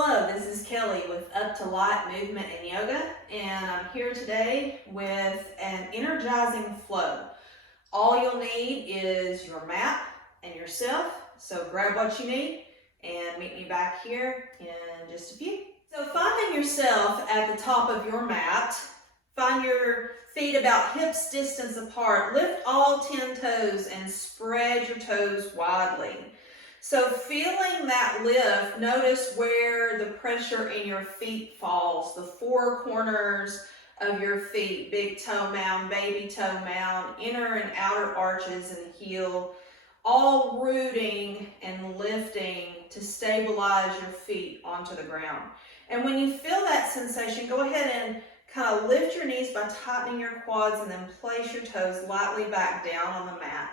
Hello, this is Kelly with Up to Light Movement and Yoga, and I'm here today with an energizing flow. All you'll need is your mat and yourself, so grab what you need and meet me back here in just a few. So finding yourself at the top of your mat, find your feet about hips distance apart, lift all 10 toes and spread your toes widely. So feeling that lift, notice where the pressure in your feet falls, the four corners of your feet, big toe mound, baby toe mound, inner and outer arches and heel, all rooting and lifting to stabilize your feet onto the ground. And when you feel that sensation, go ahead and kind of lift your knees by tightening your quads and then place your toes lightly back down on the mat.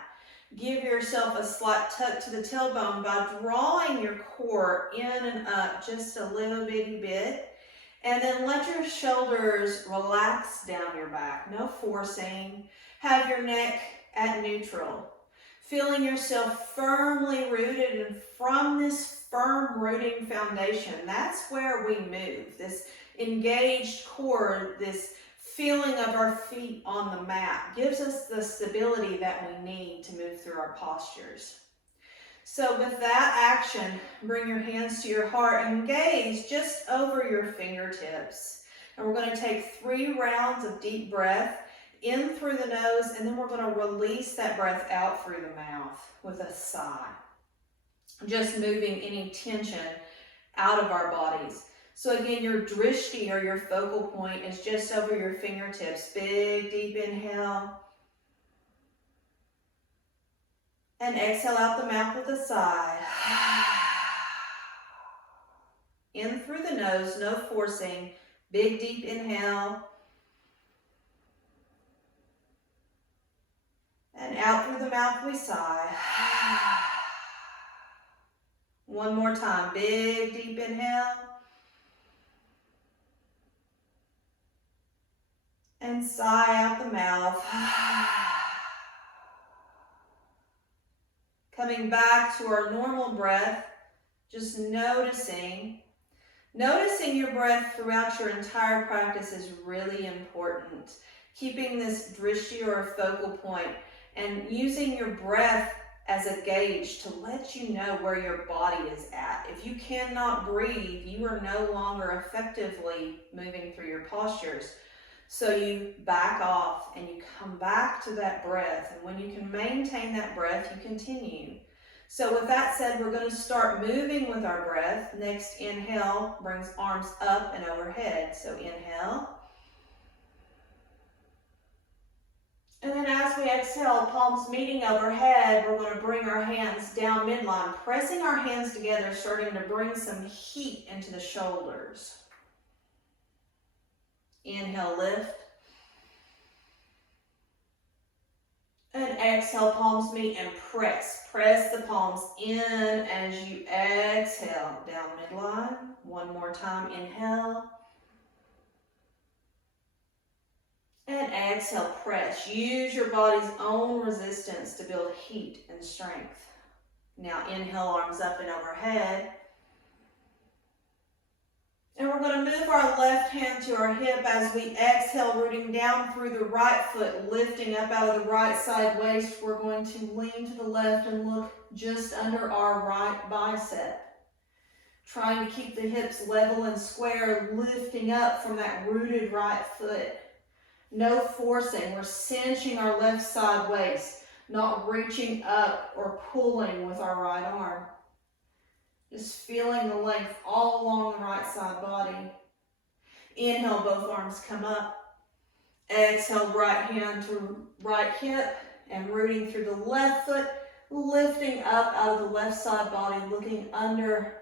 Give yourself a slight tuck to the tailbone by drawing your core in and up just a little bitty bit. And then let your shoulders relax down your back, no forcing. Have your neck at neutral. Feeling yourself firmly rooted, and from this firm rooting foundation, that's where we move. This engaged core, this feeling of our feet on the mat gives us the stability that we need to move through our postures. So with that action, bring your hands to your heart and gaze just over your fingertips. And we're going to take 3 rounds of deep breath in through the nose, and then we're going to release that breath out through the mouth with a sigh. Just moving any tension out of our bodies. So again, your drishti, or your focal point, is just over your fingertips. Big, deep inhale. And exhale out the mouth with a sigh. In through the nose, no forcing. Big, deep inhale. And out through the mouth we sigh. One more time. Big, deep inhale. And sigh out the mouth. Coming back to our normal breath, just noticing your breath throughout your entire practice is really important. Keeping this drishti, or a focal point, and using your breath as a gauge to let you know where your body is at. If you cannot breathe, you are no longer effectively moving through your postures. So you back off and you come back to that breath. And when you can maintain that breath, you continue. So with that said, we're going to start moving with our breath. Next inhale brings arms up and overhead. So inhale. And then as we exhale, palms meeting overhead, we're going to bring our hands down midline, pressing our hands together, starting to bring some heat into the shoulders. Inhale, lift. And exhale, palms meet and press. Press the palms in as you exhale, down midline. One more time, inhale. And exhale, press. Use your body's own resistance to build heat and strength. Now inhale, arms up and overhead. And we're going to move our left hand to our hip as we exhale, rooting down through the right foot, lifting up out of the right side waist. We're going to lean to the left and look just under our right bicep. Trying to keep the hips level and square, lifting up from that rooted right foot. No forcing. We're cinching our left side waist, not reaching up or pulling with our right arm. Just feeling the length all along the right side body. Inhale, both arms come up. Exhale, right hand to right hip and rooting through the left foot, lifting up out of the left side body, looking under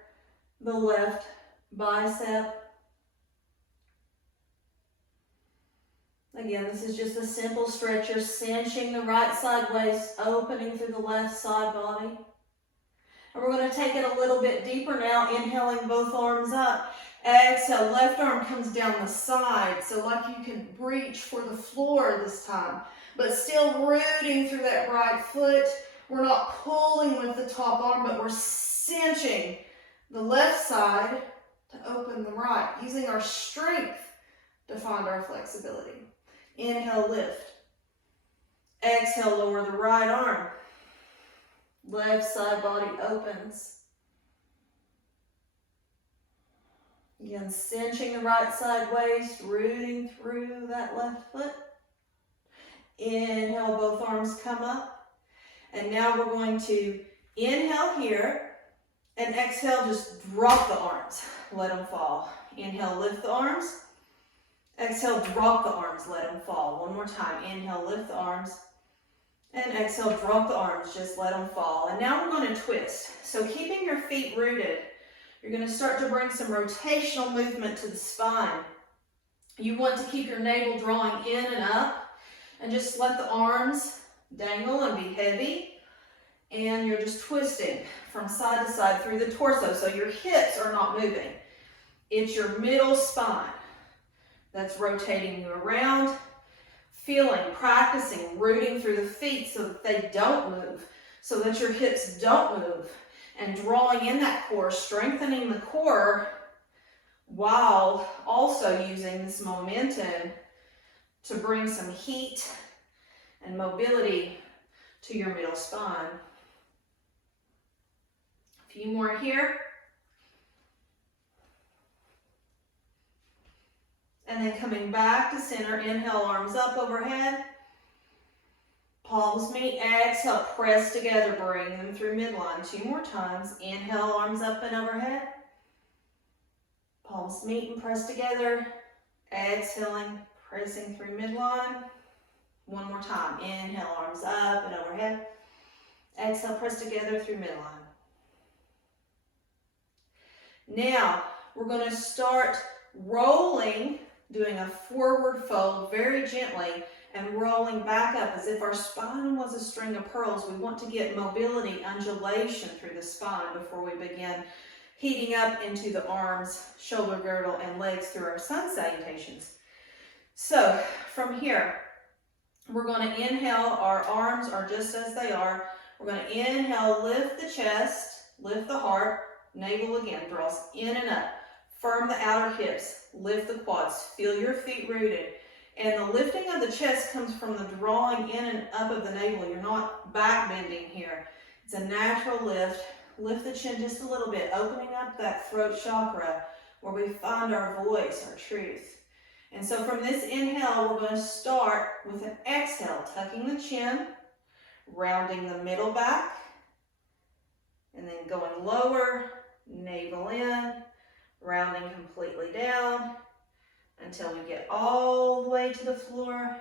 the left bicep. Again, this is just a simple stretch. You're cinching the right side waist, opening through the left side body. And we're going to take it a little bit deeper now, inhaling both arms up. Exhale, left arm comes down the side, so like you can reach for the floor this time, but still rooting through that right foot. We're not pulling with the top arm, but we're cinching the left side to open the right, using our strength to find our flexibility. Inhale, lift. Exhale, lower the right arm. Left side body opens. Again, cinching the right side waist, rooting through that left foot. Inhale, both arms come up. And now we're going to inhale here and exhale, just drop the arms. Let them fall. Inhale, lift the arms. Exhale, drop the arms, let them fall. One more time. Inhale, lift the arms. And exhale, drop the arms, just let them fall. And now we're going to twist. So keeping your feet rooted, you're going to start to bring some rotational movement to the spine. You want to keep your navel drawing in and up, and just let the arms dangle and be heavy. And you're just twisting from side to side through the torso, so your hips are not moving. It's your middle spine that's rotating you around, feeling, practicing, rooting through the feet so that they don't move, so that your hips don't move, and drawing in that core, strengthening the core, while also using this momentum to bring some heat and mobility to your middle spine. A few more here. And then coming back to center, inhale, arms up overhead. Palms meet, exhale, press together, bring them through midline. 2 more times. Inhale, arms up and overhead. Palms meet and press together. Exhaling, pressing through midline. 1 more time. Inhale, arms up and overhead. Exhale, press together through midline. Now, we're going to start rolling, doing a forward fold very gently and rolling back up as if our spine was a string of pearls. We want to get mobility, undulation through the spine before we begin heating up into the arms, shoulder girdle, and legs through our sun salutations. So from here, we're going to inhale. Our arms are just as they are. We're going to inhale, lift the chest, lift the heart, navel again, draws in and up. Firm the outer hips, lift the quads, feel your feet rooted. And the lifting of the chest comes from the drawing in and up of the navel. You're not back bending here. It's a natural lift. Lift the chin just a little bit, opening up that throat chakra where we find our voice, our truth. And so from this inhale, we're going to start with an exhale, tucking the chin, rounding the middle back, and then going lower, navel in, rounding completely down until we get all the way to the floor.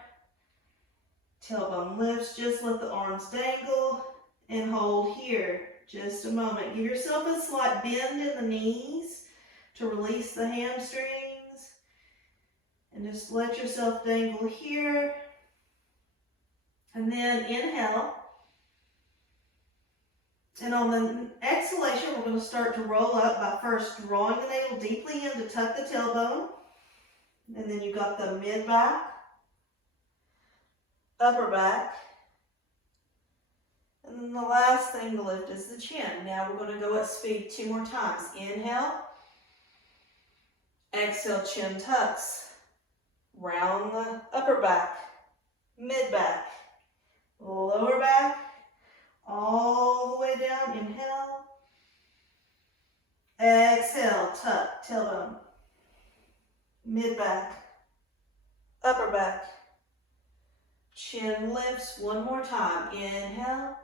Tailbone lifts, just let the arms dangle and hold here. Just a moment. Give yourself a slight bend in the knees to release the hamstrings. And just let yourself dangle here. And then inhale. And on the exhalation, we're going to start to roll up by first drawing the navel deeply in to tuck the tailbone. And then you got the mid back, upper back. And then the last thing to lift is the chin. Now we're going to go at speed 2 more times. Inhale. Exhale, chin tucks. Round the upper back, mid back, lower back, all the way down. Inhale. Exhale, tuck, tailbone. Mid back, upper back. Chin lifts 1 more time. Inhale.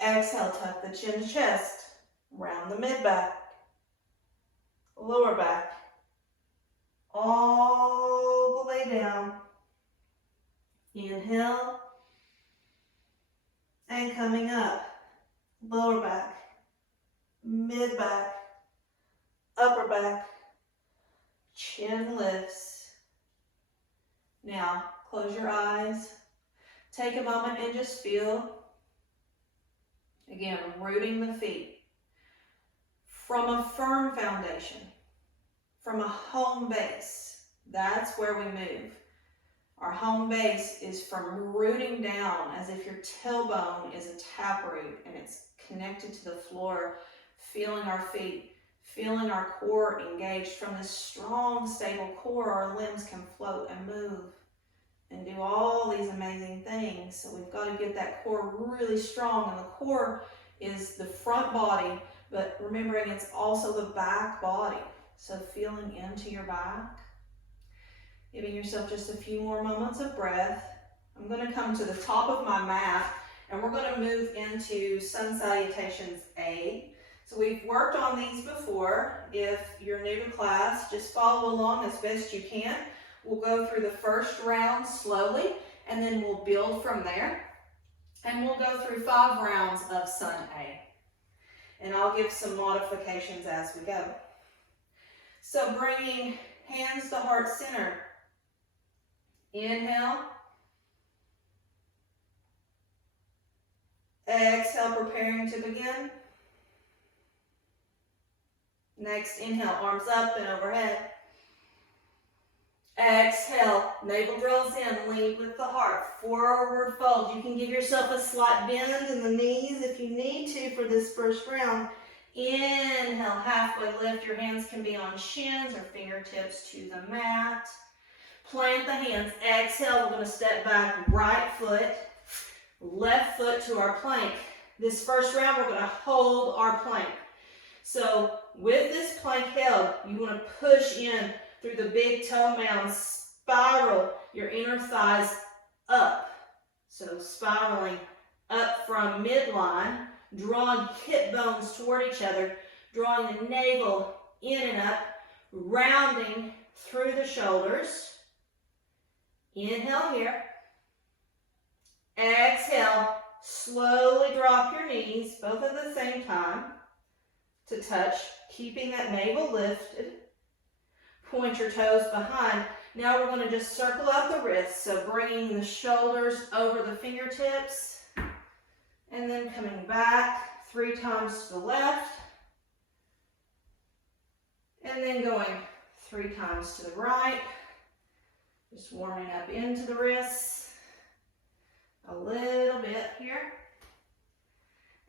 Exhale, tuck the chin to chest. Round the mid back, lower back, all the way down. Inhale. And coming up, lower back, mid back, upper back, chin lifts. Now, close your eyes. Take a moment and just feel. Again, rooting the feet from a firm foundation, from a home base. That's where we move. Our home base is from rooting down as if your tailbone is a taproot and it's connected to the floor, feeling our feet, Feeling our core engaged. From this strong, stable core, our limbs can float and move and do all these amazing things. So we've got to get that core really strong, and the core is the front body, but remembering it's also the back body. So feeling into your back, giving yourself just a few more moments of breath. I'm going to come to the top of my mat, and we're going to move into Sun Salutations A. So we've worked on these before. If you're new to class, just follow along as best you can. We'll go through the first round slowly, and then we'll build from there. And we'll go through 5 rounds of Sun A. And I'll give some modifications as we go. So bringing hands to heart center. Inhale. Exhale, preparing to begin. Next, inhale, arms up and overhead. Exhale, navel drills in, lead with the heart, forward fold. You can give yourself a slight bend in the knees if you need to for this first round. Inhale, halfway lift. Your hands can be on shins or fingertips to the mat. Plant the hands. Exhale, we're going to step back, right foot, left foot to our plank. This first round, we're going to hold our plank. So with this plank held, you want to push in through the big toe mound, spiral your inner thighs up. So spiraling up from midline, drawing hip bones toward each other, drawing the navel in and up, rounding through the shoulders. Inhale here. Exhale, slowly drop your knees, both at the same time, to touch, keeping that navel lifted. Point your toes behind. Now we're going to just circle out the wrists. So bringing the shoulders over the fingertips. And then coming back 3 times to the left. And then going 3 times to the right. Just warming up into the wrists. A little bit here.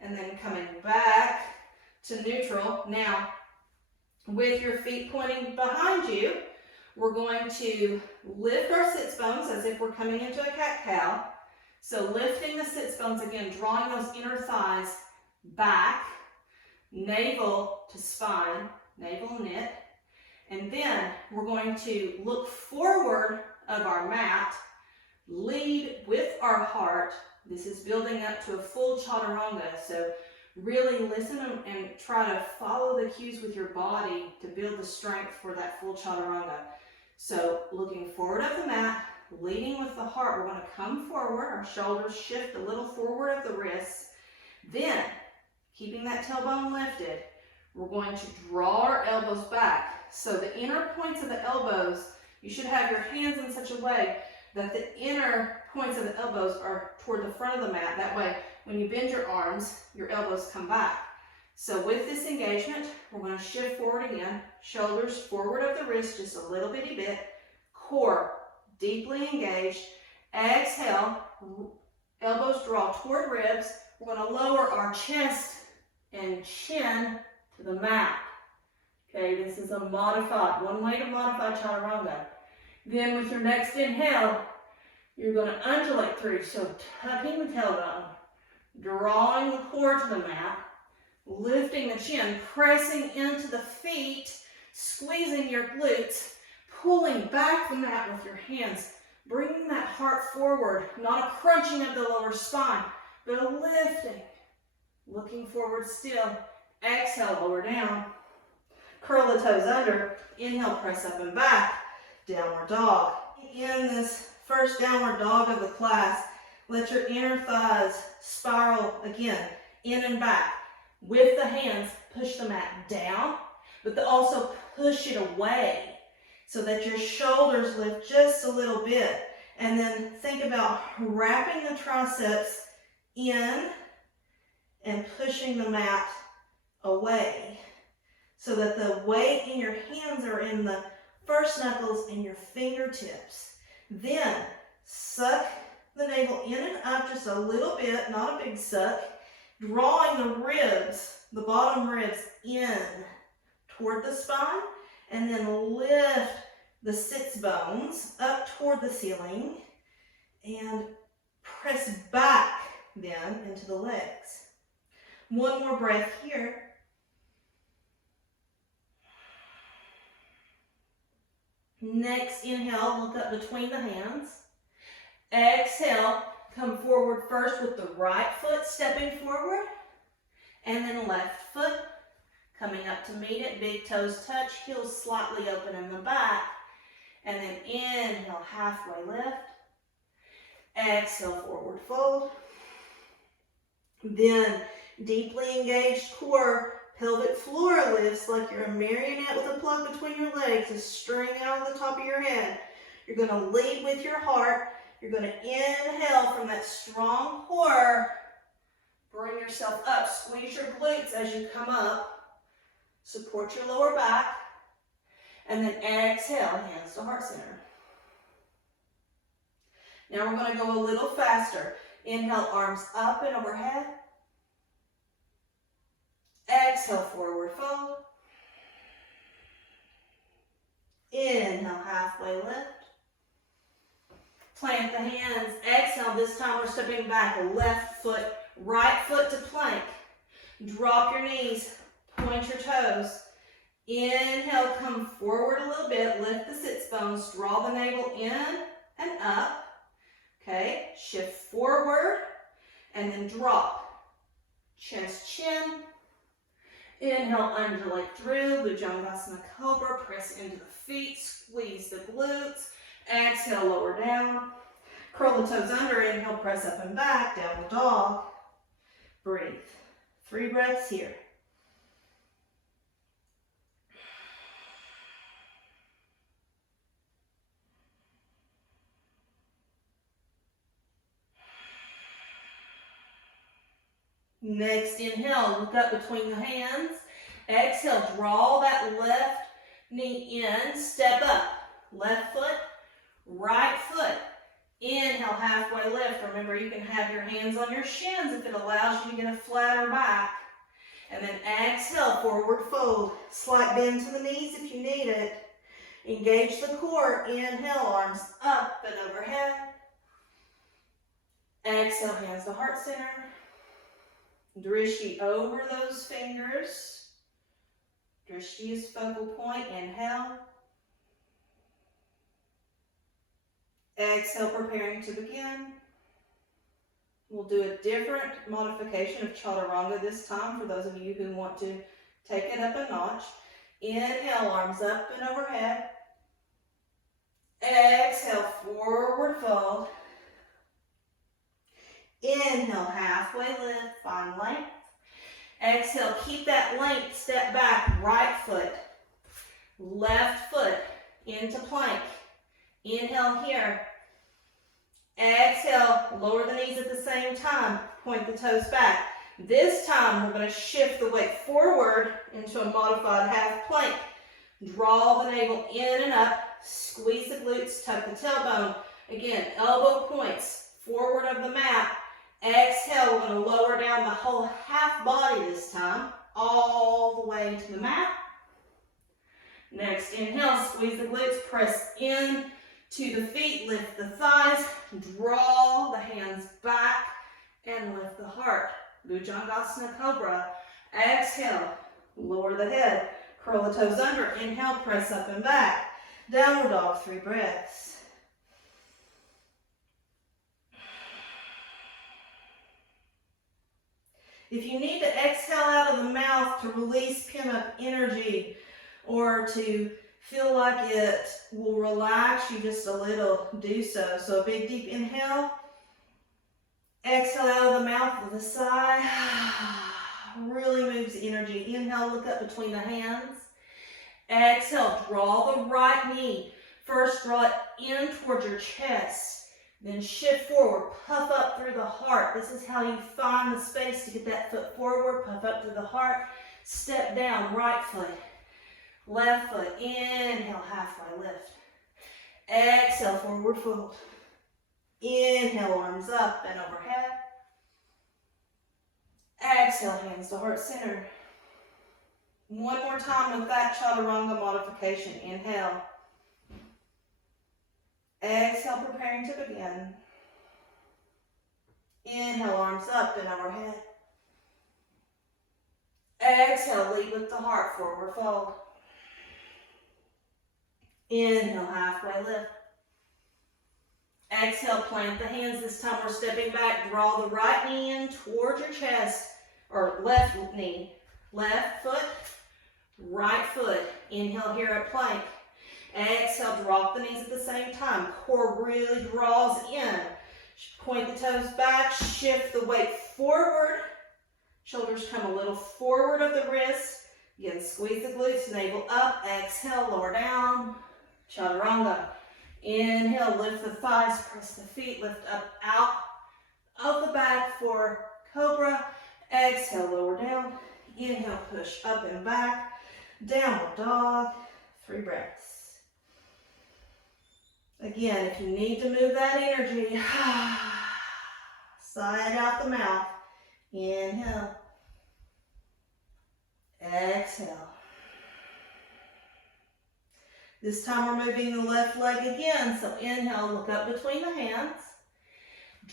And then coming back to neutral. Now, with your feet pointing behind you, we're going to lift our sits bones as if we're coming into a cat-cow. So lifting the sits bones again, drawing those inner thighs back, navel to spine, navel knit. And then we're going to look forward of our mat, lead with our heart. This is building up to a full chaturanga. So really listen and try to follow the cues with your body to build the strength for that full chaturanga. So looking forward of the mat, leading with the heart, we're going to come forward, our shoulders shift a little forward of the wrists. Then, keeping that tailbone lifted, we're going to draw our elbows back. So the inner points of the elbows, you should have your hands in such a way that the inner points of the elbows are toward the front of the mat. That way, when you bend your arms, your elbows come back. So with this engagement, we're going to shift forward again. Shoulders forward of the wrist just a little bitty bit. Core deeply engaged. Exhale, elbows draw toward ribs. We're going to lower our chest and chin to the mat. Okay, this is a modified, one way to modify chaturanga. Then with your next inhale, you're going to undulate through. So tucking the tailbone, drawing the core to the mat, lifting the chin, pressing into the feet, squeezing your glutes, pulling back the mat with your hands, bringing that heart forward, not a crunching of the lower spine, but a lifting, looking forward still. Exhale, lower down, curl the toes under, inhale, press up and back, downward dog. In this first downward dog of the class, let your inner thighs spiral again, in and back. With the hands, push the mat down, but also push it away so that your shoulders lift just a little bit. And then think about wrapping the triceps in and pushing the mat away so that the weight in your hands are in the first knuckles and your fingertips. Then suck the navel in and up just a little bit, not a big suck, drawing the ribs, the bottom ribs in toward the spine, and then lift the sits bones up toward the ceiling and press back then into the legs. One more breath here. Next inhale, look up between the hands. Exhale, come forward first with the right foot stepping forward, and then left foot coming up to meet it. Big toes touch, heels slightly open in the back. And then inhale, halfway lift. Exhale, forward fold. Then deeply engaged core, pelvic floor lifts like you're a marionette with a plug between your legs, a string out on the top of your head. You're going to lead with your heart. You're going to inhale from that strong core. Bring yourself up. Squeeze your glutes as you come up. Support your lower back. And then exhale, hands to heart center. Now we're going to go a little faster. Inhale, arms up and overhead. Exhale, forward fold. Inhale, halfway lift. Plant the hands. Exhale, this time we're stepping back. Left foot, right foot to plank. Drop your knees, point your toes. Inhale, come forward a little bit. Lift the sits bones. Draw the navel in and up. Okay, shift forward and then drop. Chest, chin. Inhale, undulate through. Bhujangasana Cobra. Press into the feet. Squeeze the glutes. Exhale, lower down. Curl the toes under. Inhale, press up and back. Downward dog. Breathe. 3 breaths here. Next inhale, look up between the hands. Exhale, draw that left knee in, step up. Left foot, right foot. Inhale, halfway lift. Remember, you can have your hands on your shins if it allows you to get a flatter back. And then exhale, forward fold. Slight bend to the knees if you need it. Engage the core. Inhale, arms up and overhead. Exhale, hands to heart center. Drishti over those fingers. Drishti is focal point. Inhale. Exhale, preparing to begin. We'll do a different modification of Chaturanga this time for those of you who want to take it up a notch. Inhale, arms up and overhead. Exhale, forward fold. Inhale, halfway lift, find length. Exhale, keep that length, step back, right foot, left foot into plank. Inhale here. Exhale, lower the knees at the same time, point the toes back. This time we're going to shift the weight forward into a modified half plank. Draw the navel in and up, squeeze the glutes, tuck the tailbone. Again, elbow points forward of the mat. Exhale, we're going to lower down the whole half body this time, all the way to the mat. Next, inhale, squeeze the glutes, press in to the feet, lift the thighs, draw the hands back, and lift the heart. Bhujangasana Cobra. Exhale, lower the head, curl the toes under. Inhale, press up and back. Downward dog, 3 breaths. If you need to exhale out of the mouth to release pin-up energy or to feel like it will relax you just a little, do so. So a big deep inhale. Exhale out of the mouth with a sigh. Really moves the energy. Inhale, look up between the hands. Exhale, draw the right knee. First, draw it in towards your chest. Then shift forward, puff up through the heart. This is how you find the space to get that foot forward, puff up through the heart. Step down, right foot, left foot. Inhale, halfway lift. Exhale, forward fold. Inhale, arms up and overhead. Exhale, hands to heart center. One more time with that chaturanga modification. Inhale. Exhale, preparing to begin. Inhale, arms up and overhead. Exhale, lead with the heart, forward fold. Inhale, halfway lift. Exhale, plant the hands. This time we're stepping back. Draw the right knee in towards your chest, or left knee. Left foot, right foot. Inhale here at plank. Exhale, drop the knees at the same time. Core really draws in. Point the toes back, shift the weight forward. Shoulders come a little forward of the wrist. Again, squeeze the glutes, navel up. Exhale, lower down. Chaturanga. Inhale, lift the thighs, press the feet, lift up, out of the back for cobra. Exhale, lower down. Inhale, push up and back. Downward dog. 3 breaths. Again, if you need to move that energy, sigh it out the mouth. Inhale. Exhale. This time we're moving the left leg again. So inhale, look up between the hands.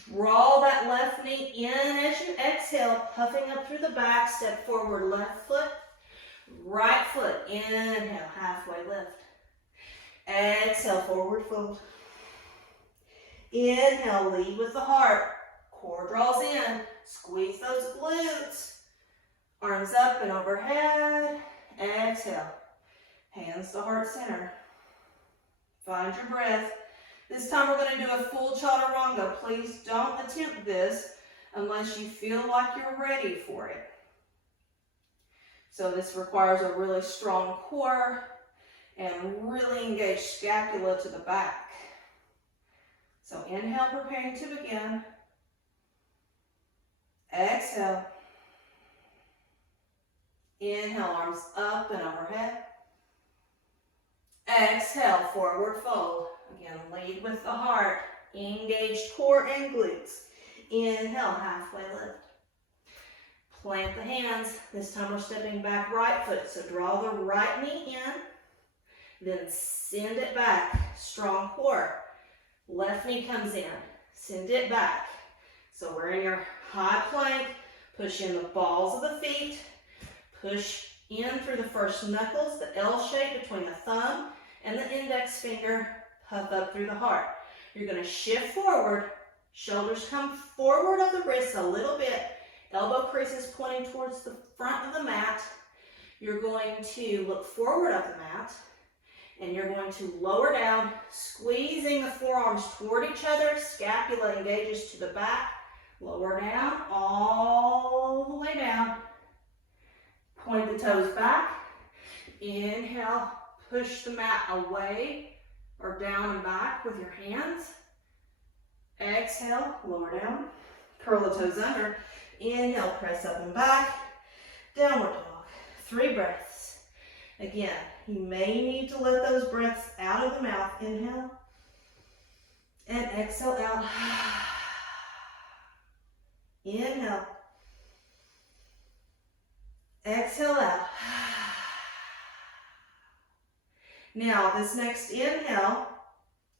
Draw that left knee in as you exhale, puffing up through the back. Step forward, left foot, right foot. Inhale, halfway lift. Exhale, forward fold. Inhale, lead with the heart. Core draws in. Squeeze those glutes. Arms up and overhead. Exhale. Hands to heart center. Find your breath. This time we're going to do a full chaturanga. Please don't attempt this unless you feel like you're ready for it. So this requires a really strong core and really engaged scapula to the back. So inhale, preparing to begin. Exhale. Inhale, arms up and overhead. Exhale, forward fold. Again, lead with the heart. Engaged core and glutes. Inhale, halfway lift. Plant the hands. This time we're stepping back right foot. So draw the right knee in. Then send it back. Strong core. Left knee comes in. Send it back. So we're in your high plank. Push in the balls of the feet. Push in through the first knuckles, the L shape between the thumb and the index finger. Puff up through the heart. You're going to shift forward. Shoulders come forward of the wrists a little bit. Elbow creases pointing towards the front of the mat. You're going to look forward of the mat. And you're going to lower down, squeezing the forearms toward each other. Scapula engages to the back. Lower down, all the way down. Point the toes back. Inhale, push the mat away or down and back with your hands. Exhale, lower down. Curl the toes under. Inhale, press up and back. Downward dog. 3 breaths. Again, you may need to let those breaths out of the mouth. Inhale. And exhale out. Inhale. Exhale out. Now, this next inhale,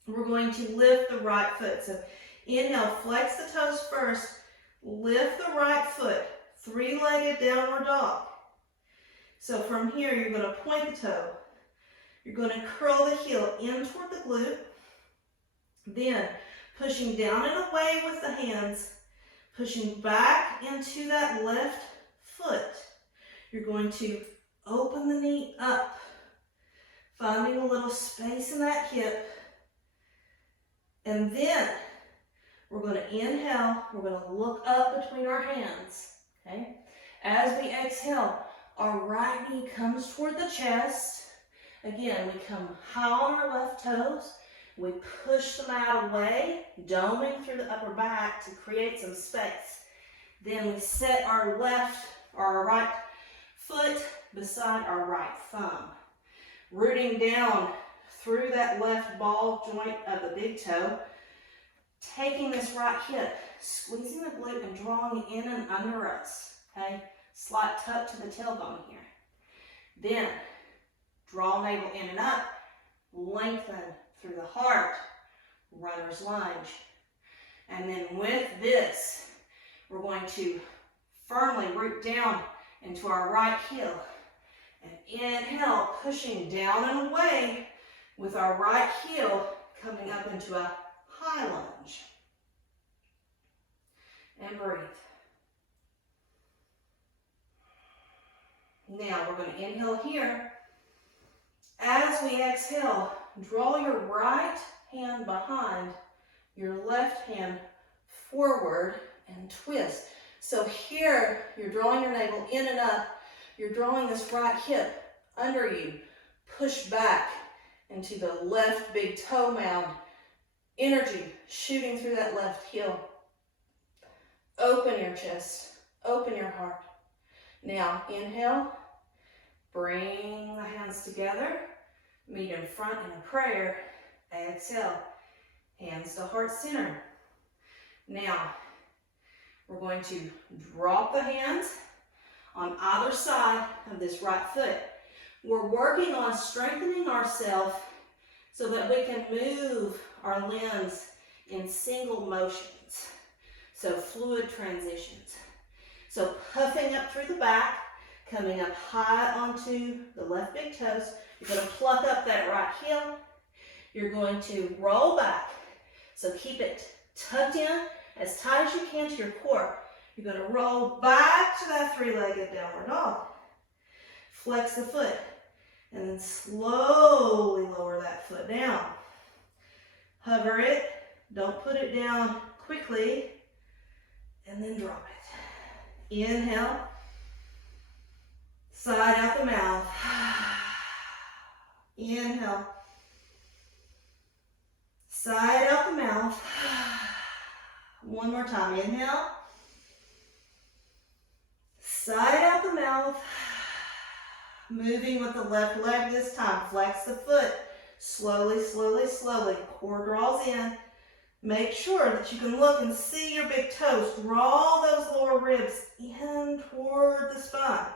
we're going to lift the right foot. So inhale, flex the toes first. Lift the right foot. 3-legged downward dog. So from here, you're going to point the toe. You're going to curl the heel in toward the glute. Then pushing down and away with the hands. Pushing back into that left foot. You're going to open the knee up, finding a little space in that hip. And then we're going to inhale. We're going to look up between our hands. Okay? As we exhale, our right knee comes toward the chest. Again, we come high on our left toes. We push the mat away, doming through the upper back to create some space. Then we set our right foot beside our right thumb. Rooting down through that left ball joint of the big toe. Taking this right hip, squeezing the glute and drawing in and under us. Okay? Slight tuck to the tailbone here. Then draw navel in and up, lengthen through the heart, runner's lunge. And then with this, we're going to firmly root down into our right heel. And inhale, pushing down and away with our right heel coming up into a high lunge. And breathe. Now we're going to inhale here. As we exhale, draw your right hand behind, your left hand forward and twist. So here, you're drawing your navel in and up. You're drawing this right hip under you. Push back into the left big toe mound. Energy shooting through that left heel. Open your chest. Open your heart. Now, inhale. Bring the hands together. Meet in front in a prayer. Exhale. Hands to heart center. Now, we're going to drop the hands on either side of this right foot. We're working on strengthening ourselves so that we can move our limbs in single motions. So fluid transitions. So puffing up through the back, coming up high onto the left big toes. You're going to pluck up that right heel. You're going to roll back. So keep it tucked in as tight as you can to your core. You're going to roll back to that three-legged downward dog. Flex the foot. And then slowly lower that foot down. Hover it. Don't put it down quickly. And then drop it. Inhale. Side out the mouth. Inhale. Side out the mouth. One more time. Inhale. Side out the mouth. Moving with the left leg this time. Flex the foot. Slowly, slowly, slowly. Core draws in. Make sure that you can look and see your big toes. Draw those lower ribs in toward the spine.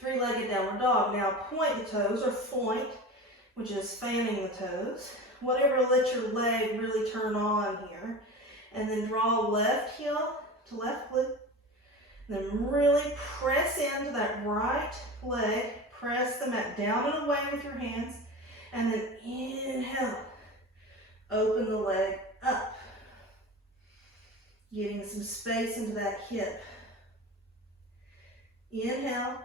Three-legged downward dog. Now point the toes or point, which is fanning the toes. Whatever lets your leg really turn on here. And then draw left heel to left glute. Then really press into that right leg. Press the mat down and away with your hands. And then inhale. Open the leg up. Getting some space into that hip. Inhale.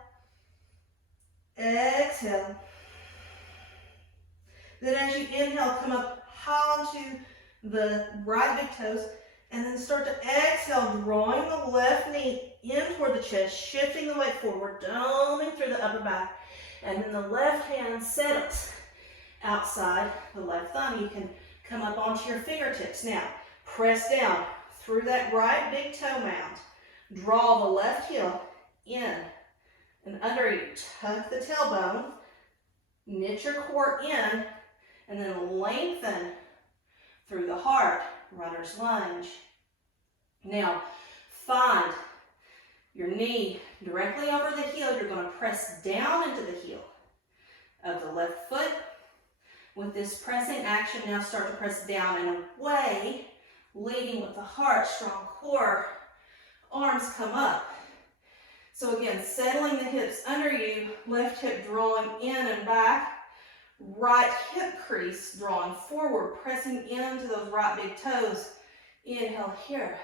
Exhale. Then as you inhale, come up high onto the right big toes. And then start to exhale, drawing the left knee in toward the chest, shifting the weight forward, doming through the upper back. And then the left hand settles outside the left thumb. You can come up onto your fingertips. Now, press down through that right big toe mound. Draw the left heel in and under you. Tuck the tailbone. Knit your core in. And then lengthen through the heart. Runner's lunge. Now, find your knee directly over the heel. You're going to press down into the heel of the left foot. With this pressing action, now start to press down and away, leading with the heart, strong core. Arms come up. So again, settling the hips under you, left hip drawing in and back. Right hip crease drawing forward, pressing into those right big toes. Inhale here.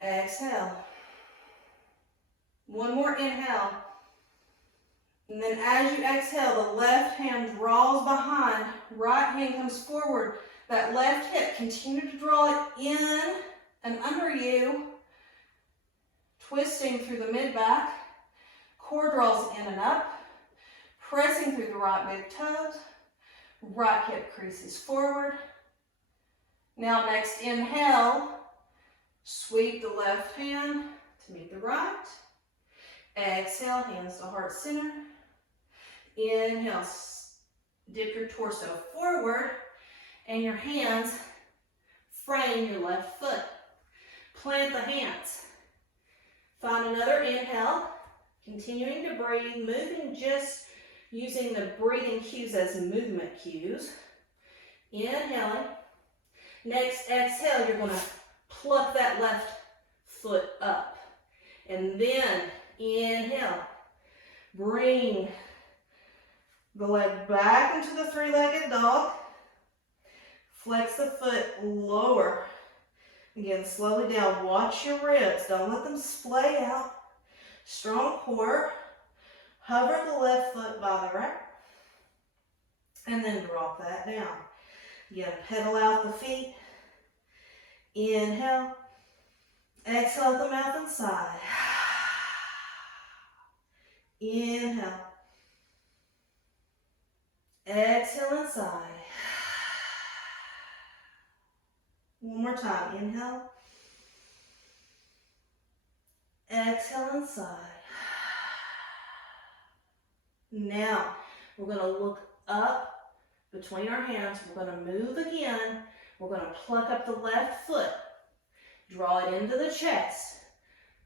Exhale. One more inhale. And then as you exhale, the left hand draws behind, right hand comes forward. That left hip, continue to draw it in and under you, twisting through the mid-back. Core draws in and up. Pressing through the right big toes, right hip creases forward. Now next inhale, sweep the left hand to meet the right. Exhale, hands to heart center. Inhale, dip your torso forward and your hands frame your left foot. Plant the hands. Find another inhale. Continuing to breathe, moving, just using the breathing cues as movement cues. Inhaling. Next exhale, you're going to pluck that left foot up. And then inhale. Bring the leg back into the three-legged dog. Flex the foot lower. Again, slowly down. Watch your ribs. Don't let them splay out. Strong core. Hover the left foot by the right. And then drop that down. Again, pedal out the feet. Inhale. Exhale at the mouth and side. Inhale. Exhale inside. One more time. Inhale. Exhale inside. Now, we're going to look up between our hands. We're going to move again. We're going to pluck up the left foot. Draw it into the chest.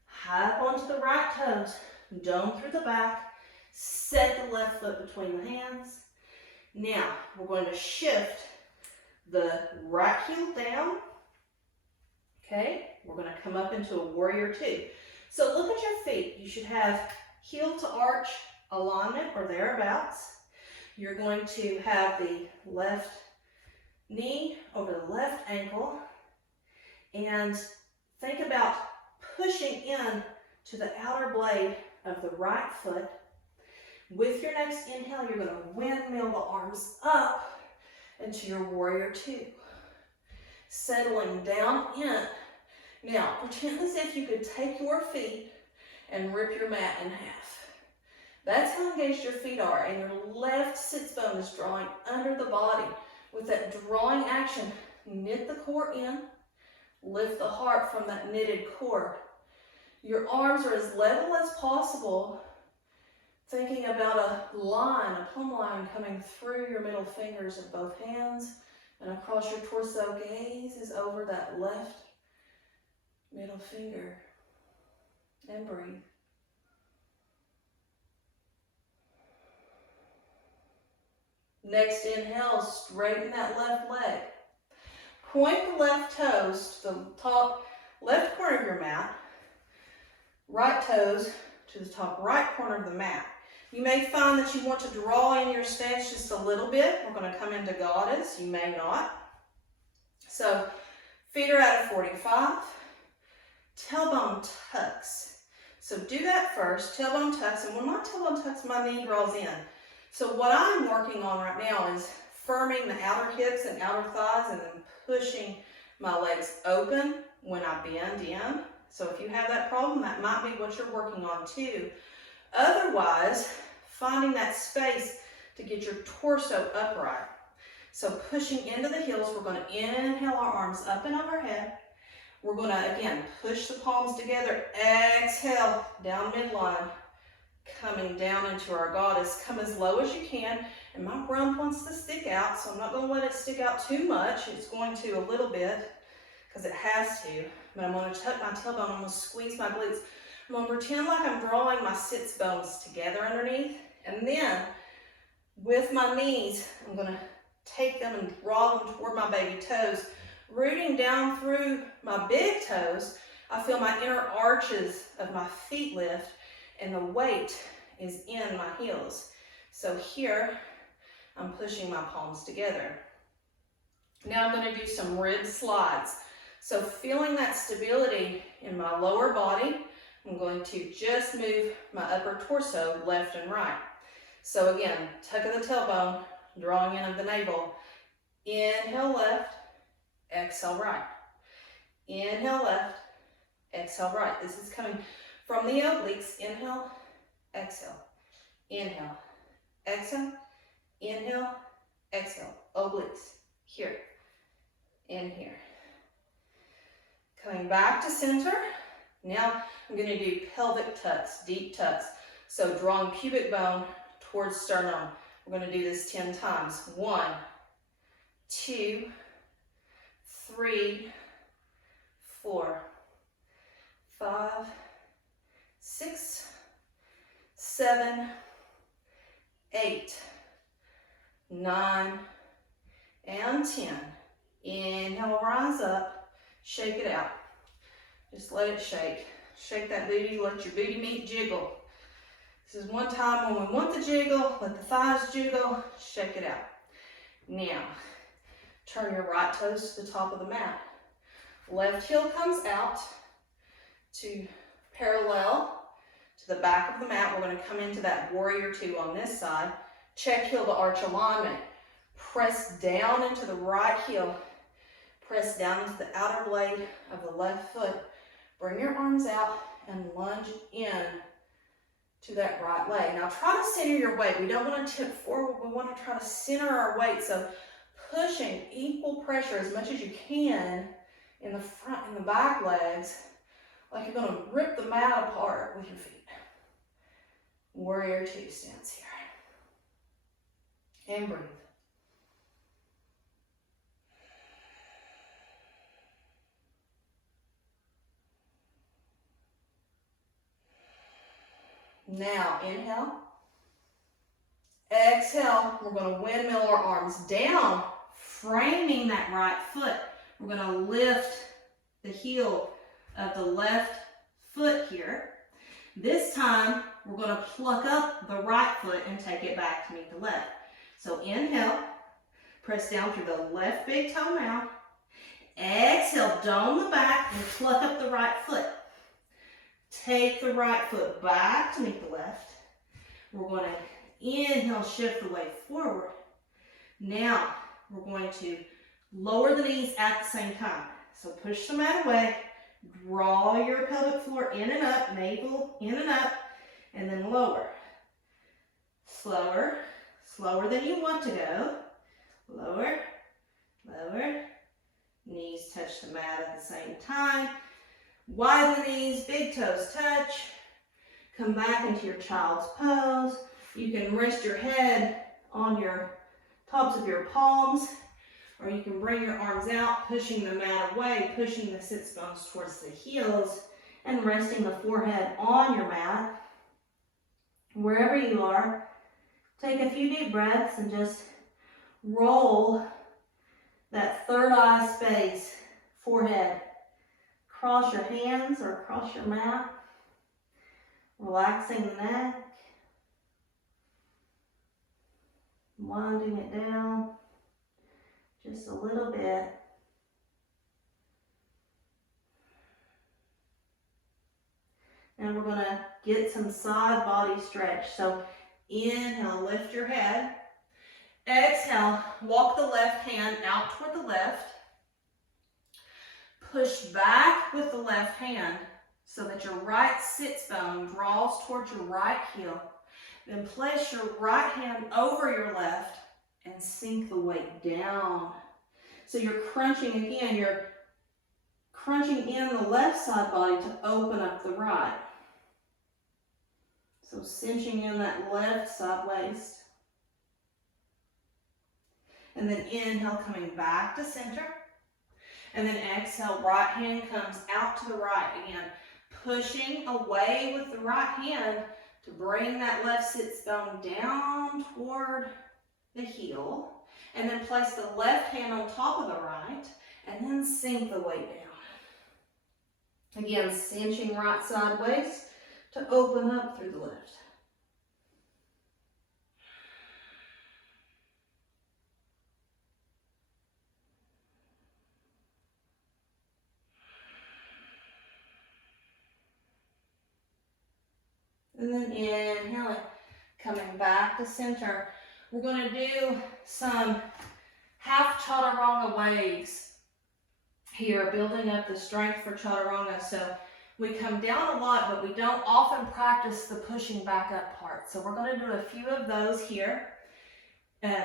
High up onto the right toes. Dome through the back. Set the left foot between the hands. Now, we're going to shift the right heel down. Okay, we're going to come up into a warrior two. So look at your feet. You should have heel to arch alignment or thereabouts. You're going to have the left knee over the left ankle. And think about pushing in to the outer blade of the right foot. With your next inhale, you're going to windmill the arms up into your warrior two. Settling down in. Now, pretend as if you could take your feet and rip your mat in half. That's how engaged your feet are, and your left sits bone is drawing under the body. With that drawing action, knit the core in, lift the heart from that knitted core. Your arms are as level as possible, thinking about a line, a plumb line coming through your middle fingers of both hands and across your torso. Gaze is over that left middle finger, and breathe. Next inhale, straighten that left leg. Point the left toes to the top left corner of your mat, right toes to the top right corner of the mat. You may find that you want to draw in your stance just a little bit. We're going to come into goddess. You may not. So feet are at a 45. Tailbone tucks. So do that first, tailbone tucks. And when my tailbone tucks, my knee draws in. So what I'm working on right now is firming the outer hips and outer thighs and then pushing my legs open when I bend in. So if you have that problem, that might be what you're working on too. Otherwise, finding that space to get your torso upright. So pushing into the heels, we're going to inhale our arms up and overhead. We're going to, again, push the palms together. Exhale, down midline. Coming down into our goddess. Come as low as you can. And my rump wants to stick out, so I'm not going to let it stick out too much. It's going to a little bit, because it has to. But I'm going to tuck my tailbone. I'm going to squeeze my glutes. I'm going to pretend like I'm drawing my sits bones together underneath. And then, with my knees, I'm going to take them and draw them toward my baby toes. Rooting down through my big toes, I feel my inner arches of my feet lift, and the weight is in my heels. So here, I'm pushing my palms together. Now I'm going to do some rib slides. So feeling that stability in my lower body, I'm going to just move my upper torso left and right. So again, tuck of the tailbone, drawing in of the navel. Inhale left, exhale right. Inhale left, exhale right. This is coming from the obliques. Inhale, exhale. Inhale, exhale. Inhale, exhale. Obliques. Here and here. Coming back to center. Now I'm going to do pelvic tucks, deep tucks. So drawing pubic bone towards sternum. We're going to do this 10 times. 1, 2, 3, 4, 5, 6, 7, 8, 9, and 10. Inhale, rise up, shake it out. Just let it shake. Shake that booty, let your booty meat jiggle. This is one time when we want the jiggle, let the thighs jiggle, shake it out. Now, turn your right toes to the top of the mat. Left heel comes out to parallel to the back of the mat. We're going to come into that warrior two on this side. Check heel to arch alignment. Press down into the right heel. Press down into the outer blade of the left foot. Bring your arms out and lunge in to that right leg. Now try to center your weight. We don't want to tip forward. We want to try to center our weight. So pushing equal pressure as much as you can in the front and the back legs, like you're going to rip the mat apart with your feet. Warrior two stance here. And breathe. Now, inhale. Exhale, we're going to windmill our arms down, framing that right foot. We're going to lift the heel of the left foot here. This time, we're going to pluck up the right foot and take it back to meet the left. So inhale, press down through the left big toe now. Exhale, dome the back and pluck up the right foot. Take the right foot back to meet the left. We're going to inhale, shift the weight forward. Now, we're going to lower the knees at the same time. So push the mat away, draw your pelvic floor in and up, navel in and up, and then lower. Slower, slower than you want to go. Lower, lower. Knees touch the mat at the same time. Widen the knees, big toes touch. Come back into your child's pose. You can rest your head on your tops of your palms, or you can bring your arms out, pushing the mat away, pushing the sits bones towards the heels, and resting the forehead on your mat. Wherever you are, take a few deep breaths and just roll that third eye space, forehead. Cross your hands or across your mat, relaxing the neck, winding it down just a little bit. And we're going to get some side body stretch. So inhale, lift your head. Exhale, walk the left hand out toward the left. Push back with the left hand so that your right sits bone draws towards your right heel. Then place your right hand over your left and sink the weight down. So you're crunching again, you're crunching in the left side body to open up the right. So cinching in that left side waist. And then inhale, coming back to center. And then exhale, right hand comes out to the right again. Pushing away with the right hand to bring that left sits bone down toward the heel. And then place the left hand on top of the right. And then sink the weight down. Again, cinching right side waist to open up through the left. And then inhaling, coming back to center. We're going to do some half chaturanga waves here, building up the strength for chaturanga. So we come down a lot, but we don't often practice the pushing back up part. So we're going to do a few of those here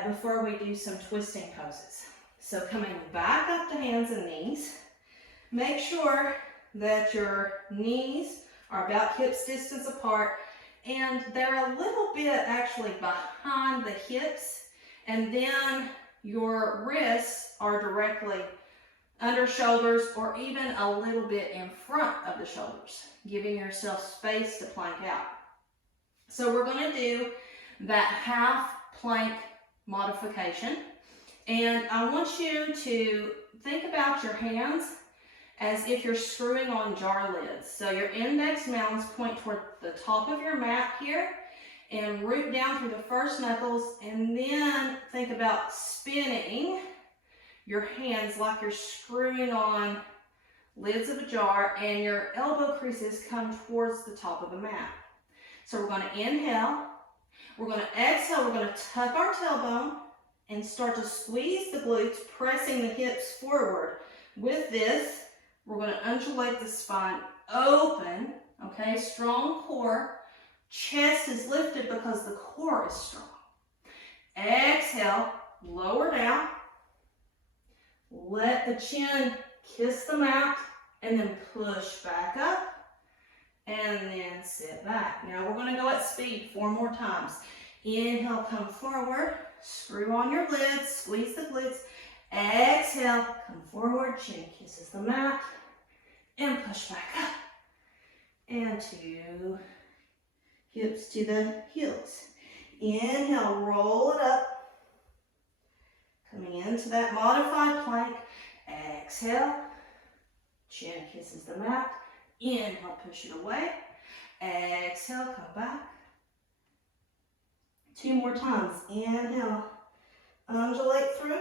before we do some twisting poses. So coming back up to hands and knees. Make sure that your knees are about hips distance apart, and they're a little bit actually behind the hips, and then your wrists are directly under shoulders or even a little bit in front of the shoulders, giving yourself space to plank out. So we're going to do that half plank modification. And I want you to think about your hands as if you're screwing on jar lids. So your index mounds point toward the top of your mat here and root down through the first knuckles, and then think about spinning your hands like you're screwing on lids of a jar, and your elbow creases come towards the top of the mat. So we're going to inhale, we're going to exhale, we're going to tuck our tailbone and start to squeeze the glutes, pressing the hips forward. With this, we're going to undulate the spine open, okay, strong core. Chest is lifted because the core is strong. Exhale, lower down. Let the chin kiss the mat, and then push back up, and then sit back. Now we're going to go at speed 4 more times. Inhale, come forward, screw on your lids, squeeze the glutes. Exhale, come forward, chin kisses the mat, and push back up. And 2, hips to the heels. Inhale, roll it up. Coming into that modified plank. Exhale, chin kisses the mat. Inhale, push it away. Exhale, come back. 2 more times. Inhale, undulate through.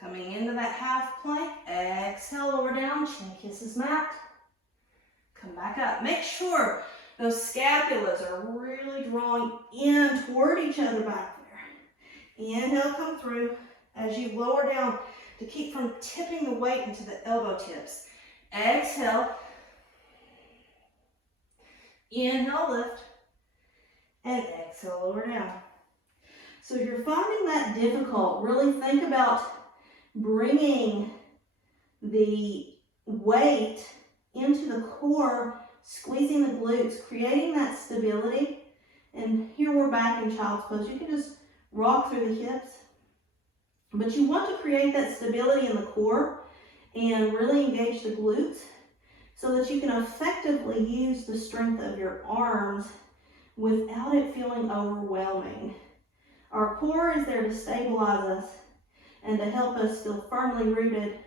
Coming into that half plank. Exhale, lower down, chin kisses mat. Come back up. Make sure those scapulas are really drawing in toward each other back there. Inhale, come through as you lower down to keep from tipping the weight into the elbow tips. Exhale. Inhale, lift. And exhale, lower down. So if you're finding that difficult, really think about bringing the weight into the core, squeezing the glutes, creating that stability. And here we're back in child's pose. You can just rock through the hips. But you want to create that stability in the core and really engage the glutes so that you can effectively use the strength of your arms without it feeling overwhelming. Our core is there to stabilize us and to help us feel firmly rooted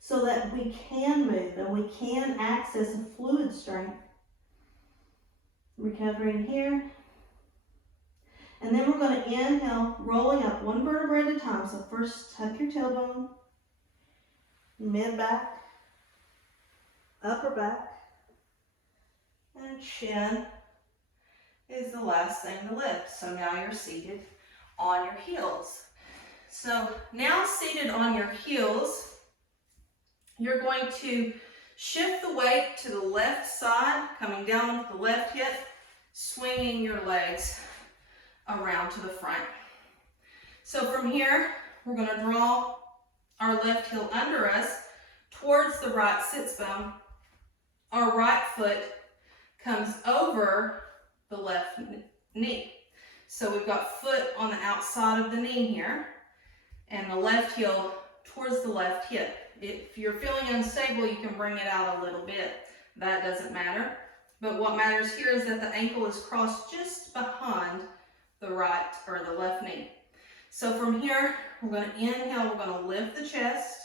so that we can move and we can access a fluid strength. Recovering here. And then we're going to inhale, rolling up 1 vertebra at a time. So first, tuck your tailbone, mid back, upper back, and chin is the last thing to lift. So now you're seated on your heels. So now seated on your heels, you're going to shift the weight to the left side, coming down with the left hip, swinging your legs around to the front. So from here, we're going to draw our left heel under us towards the right sits bone. Our right foot comes over the left knee. So we've got foot on the outside of the knee here, and the left heel towards the left hip. If you're feeling unstable, you can bring it out a little bit. That doesn't matter. But what matters here is that the ankle is crossed just behind the right or the left knee. So from here, we're going to inhale, we're going to lift the chest,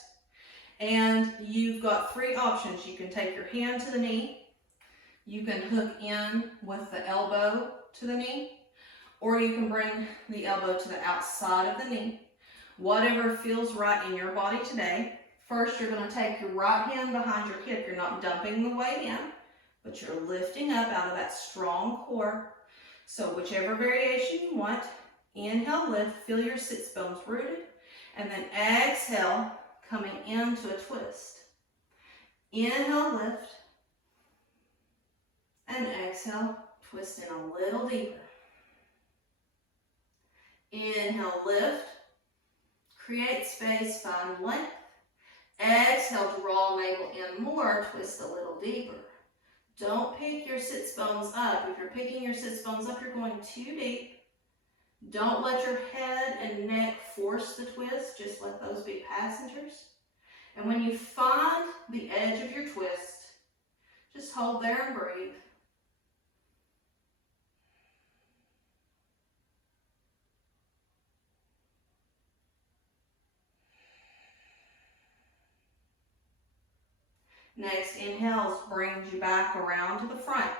and you've got 3 options. You can take your hand to the knee, you can hook in with the elbow to the knee, or you can bring the elbow to the outside of the knee. Whatever feels right in your body today. First, you're going to take your right hand behind your hip. You're not dumping the weight in, but you're lifting up out of that strong core. So whichever variation you want, inhale, lift, feel your sits bones rooted, and then exhale, coming into a twist. Inhale, lift, and exhale, twist in a little deeper. Inhale, lift, create space, find length. Exhale, draw navel in more, twist a little deeper. Don't pick your sits bones up. If you're picking your sits bones up, you're going too deep. Don't let your head and neck force the twist. Just let those be passengers. And when you find the edge of your twist, just hold there and breathe. Next inhale brings you back around to the front.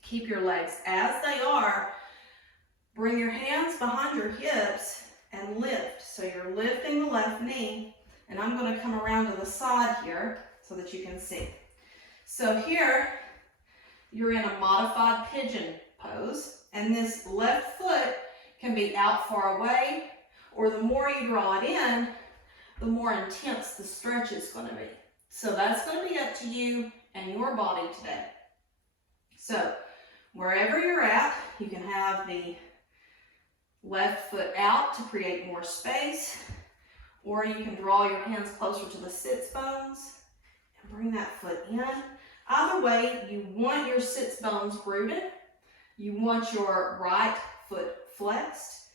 Keep your legs as they are. Bring your hands behind your hips and lift. So you're lifting the left knee, and I'm going to come around to the side here so that you can see. So here, you're in a modified pigeon pose, and this left foot can be out far away, or the more you draw it in, the more intense the stretch is going to be. So that's going to be up to you and your body today. So wherever you're at, you can have the left foot out to create more space, or you can draw your hands closer to the sits bones and bring that foot in. Either way, you want your sits bones rooted, you want your right foot flexed,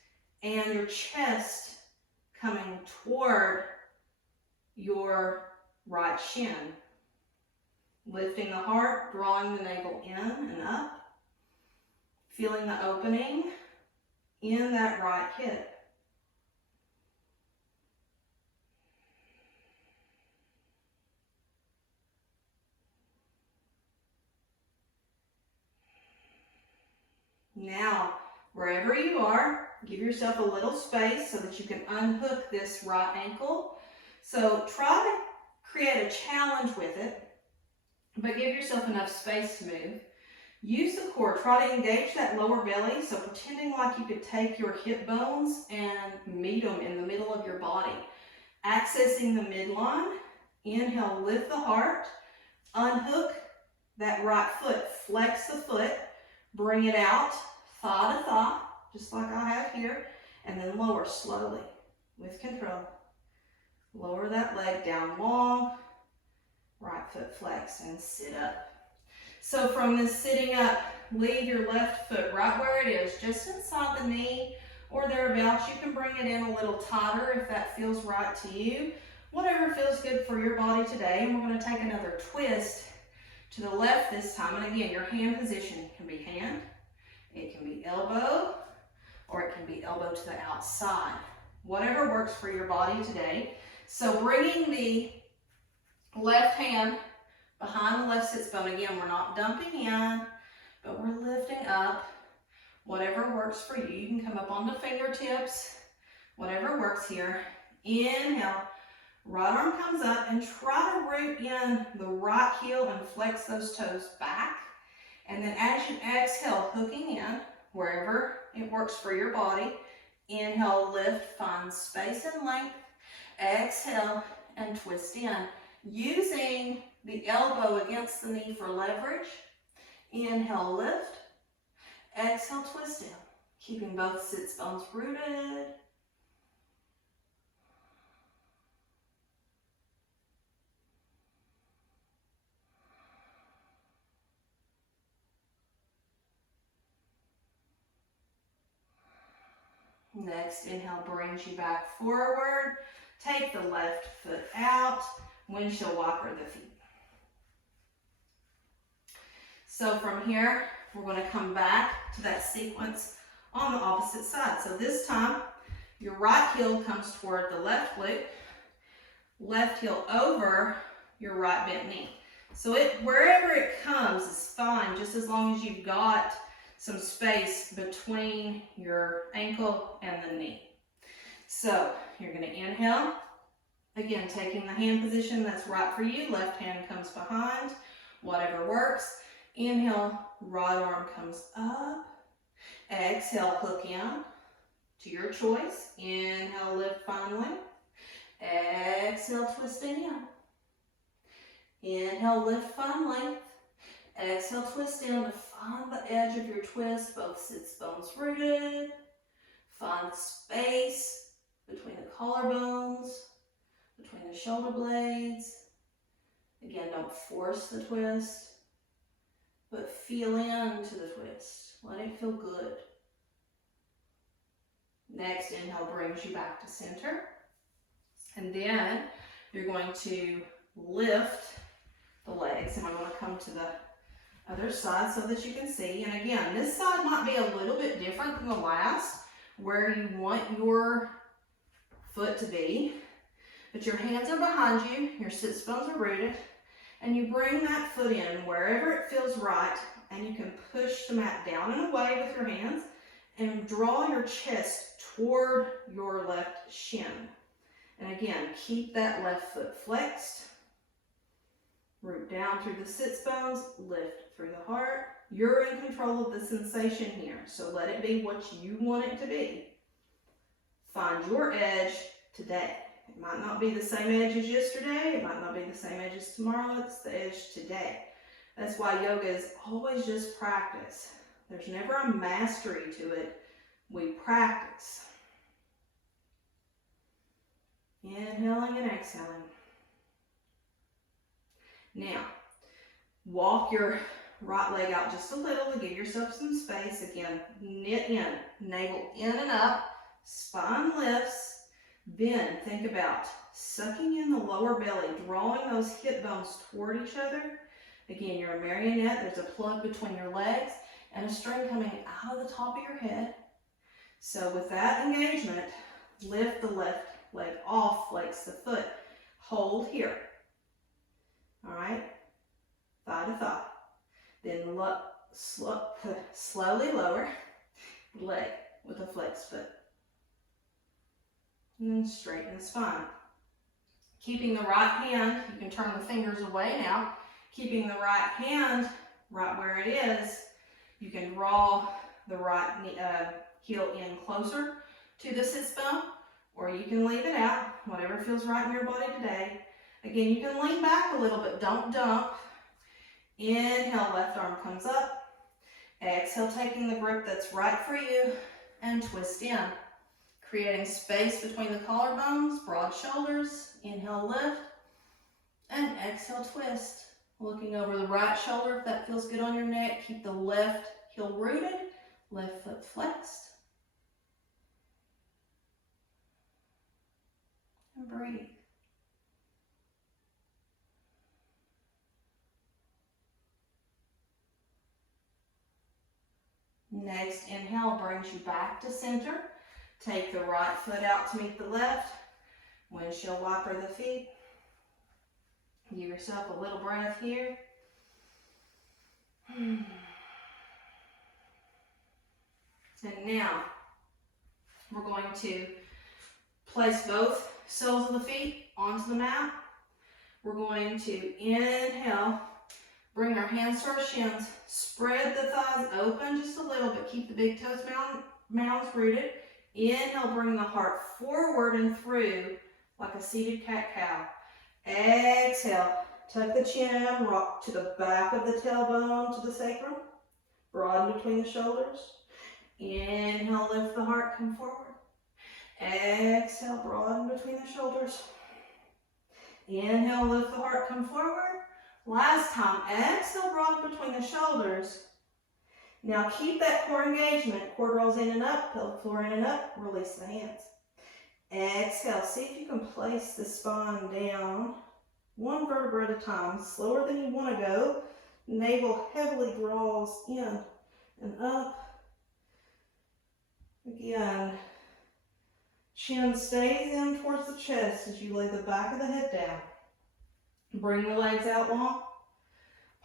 and your chest coming toward your right shin. Lifting the heart, drawing the navel in and up, feeling the opening in that right hip. Now, wherever you are, give yourself a little space so that you can unhook this right ankle. So try to create a challenge with it, but give yourself enough space to move. Use the core. Try to engage that lower belly, so pretending like you could take your hip bones and meet them in the middle of your body. Accessing the midline. Inhale, lift the heart. Unhook that right foot. Flex the foot. Bring it out, thigh to thigh, just like I have here, and then lower slowly with control. Lower that leg down long, right foot flex, and sit up. So from this sitting up, leave your left foot right where it is, just inside the knee or thereabouts. You can bring it in a little tighter if that feels right to you. Whatever feels good for your body today. And we're going to take another twist to the left this time. And again, your hand position can be hand, it can be elbow, or it can be elbow to the outside. Whatever works for your body today. So bringing the left hand behind the left sits bone. Again, we're not dumping in, but we're lifting up. Whatever works for you. You can come up on the fingertips. Whatever works here. Inhale. Right arm comes up, and try to root in the right heel and flex those toes back. And then as you exhale, hooking in wherever it works for your body. Inhale, lift, find space and length. Exhale and twist in. Using the elbow against the knee for leverage. Inhale, lift. Exhale, twist in. Keeping both sits bones rooted. Next inhale brings you back forward. Take the left foot out. Windshield wiper the feet. So from here, we're going to come back to that sequence on the opposite side. So this time, your right heel comes toward the left glute. Left heel over your right bent knee. So wherever it comes is fine, just as long as you've got some space between your ankle and the knee. So you're going to inhale. Again, taking the hand position that's right for you. Left hand comes behind, whatever works. Inhale, right arm comes up. Exhale, hook in to your choice. Inhale, lift, find length. Exhale, twisting in. Inhale, lift, find length. Exhale, twist in to find the edge of your twist, both sits bones rooted. Find space between the collarbones, between the shoulder blades. Again, don't force the twist, but feel into the twist. Let it feel good. Next inhale brings you back to center. And then you're going to lift the legs, and I'm going to come to the other side so that you can see. And again, this side might be a little bit different than the last, where you want your foot to be, but your hands are behind you, your sits bones are rooted, And you bring that foot in wherever it feels right, and you can push the mat down and away with your hands and draw your chest toward your left shin. And again, keep that left foot flexed. Root down through the sits bones, lift through the heart. You're in control of the sensation here, so let it be what you want it to be. Find your edge today. It might not be the same edge as yesterday, it might not be the same edge as tomorrow, it's the edge today. That's why yoga is always just practice. There's never a mastery to it. We practice. Inhaling and exhaling. Now, walk your right leg out just a little to give yourself some space. Again, knit in, navel in and up, spine lifts. Then think about sucking in the lower belly, drawing those hip bones toward each other. Again, you're a marionette. There's a plug between your legs and a string coming out of the top of your head. So with that engagement, lift the left leg off, flex the foot. Hold here. All right, thigh to thigh. Then slowly lower leg with a flexed foot. And then straighten the spine. Keeping the right hand, you can turn the fingers away now. Keeping the right hand right where it is, you can draw the right heel in closer to the sits bone, or you can leave it out, whatever feels right in your body today. Again, you can lean back a little bit, don't dump. Inhale, left arm comes up. Exhale, taking the grip that's right for you, and twist in. Creating space between the collarbones, broad shoulders. Inhale, lift, and exhale, twist. Looking over the right shoulder if that feels good on your neck. Keep the left heel rooted, left foot flexed. And breathe. Next inhale brings you back to center. Take the right foot out to meet the left. Windshield wiper the feet. Give yourself a little breath here. And now we're going to place both soles of the feet onto the mat. We're going to inhale. Bring our hands to our shins, spread the thighs open just a little bit, keep the big toes mounds rooted. Inhale, bring the heart forward and through like a seated cat-cow. Exhale, tuck the chin, rock to the back of the tailbone to the sacrum, broaden between the shoulders. Inhale, lift the heart, come forward. Exhale, broaden between the shoulders. Inhale, lift the heart, come forward. Last time, exhale, broaden between the shoulders. Now keep that core engagement. Core rolls in and up, pelvic floor in and up, release the hands. Exhale, see if you can place the spine down, one vertebra at a time, slower than you want to go. Navel heavily draws in and up. Again, chin stays in towards the chest as you lay the back of the head down. Bring the legs out long,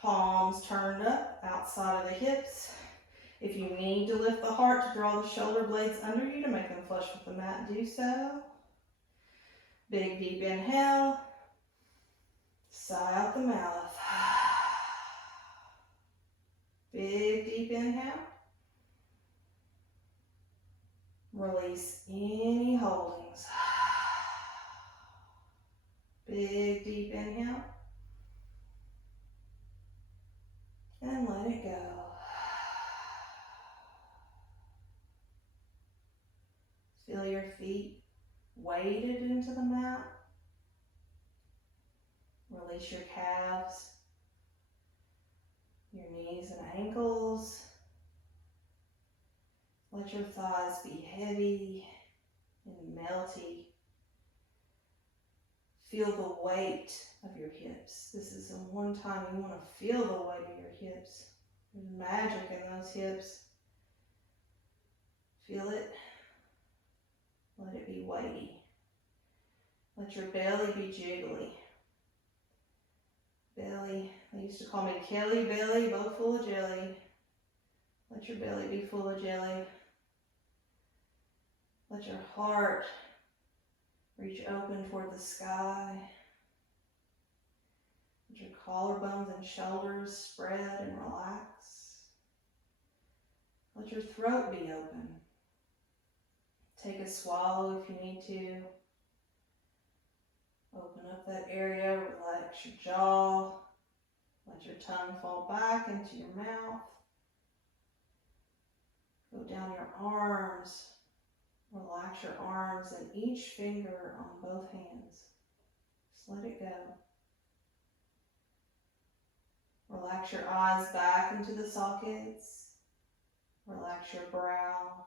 palms turned up, outside of the hips. If you need to lift the heart to draw the shoulder blades under you to make them flush with the mat, do so. Big deep inhale, sigh out the mouth. Big deep inhale. Release any holdings. Big deep inhale. And let it go. Feel your feet weighted into the mat. Release your calves, your knees and ankles. Let your thighs be heavy and melty. Feel the weight of your hips. This is the one time you want to feel the weight of your hips. There's magic in those hips. Feel it. Let it be weighty. Let your belly be jiggly. belly. They used to call me Kelly Belly, both full of jelly. Let your belly be full of jelly. Let your heart reach open toward the sky. Let your collarbones and shoulders spread and relax. Let your throat be open. Take a swallow if you need to. Open up that area, relax your jaw. Let your tongue fall back into your mouth. Go down your arms. Relax your arms and each finger on both hands. Just let it go. Relax your eyes back into the sockets. Relax your brow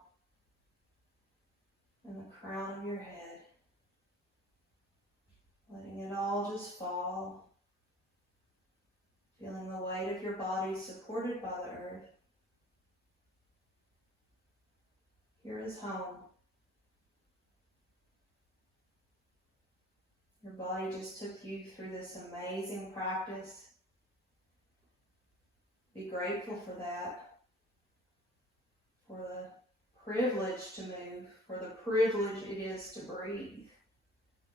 and the crown of your head. Letting it all just fall. Feeling the weight of your body supported by the earth. Here is home. Your body just took you through this amazing practice. Be grateful for that, for the privilege to move, for the privilege it is to breathe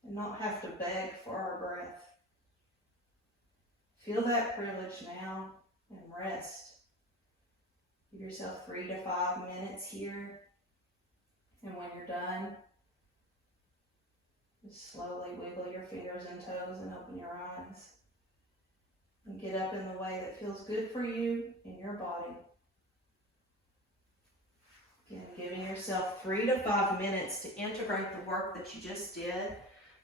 and not have to beg for our breath. Feel that privilege now and rest. Give yourself 3 to 5 minutes here, and when you're done, just slowly wiggle your fingers and toes and open your eyes. And get up in the way that feels good for you in your body. Again, giving yourself 3 to 5 minutes to integrate the work that you just did,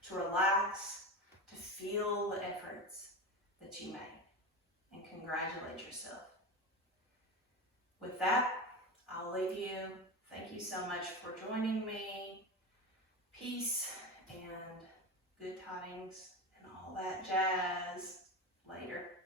to relax, to feel the efforts that you made, and congratulate yourself. With that, I'll leave you. Thank you so much for joining me. Peace and good tidings and all that jazz later.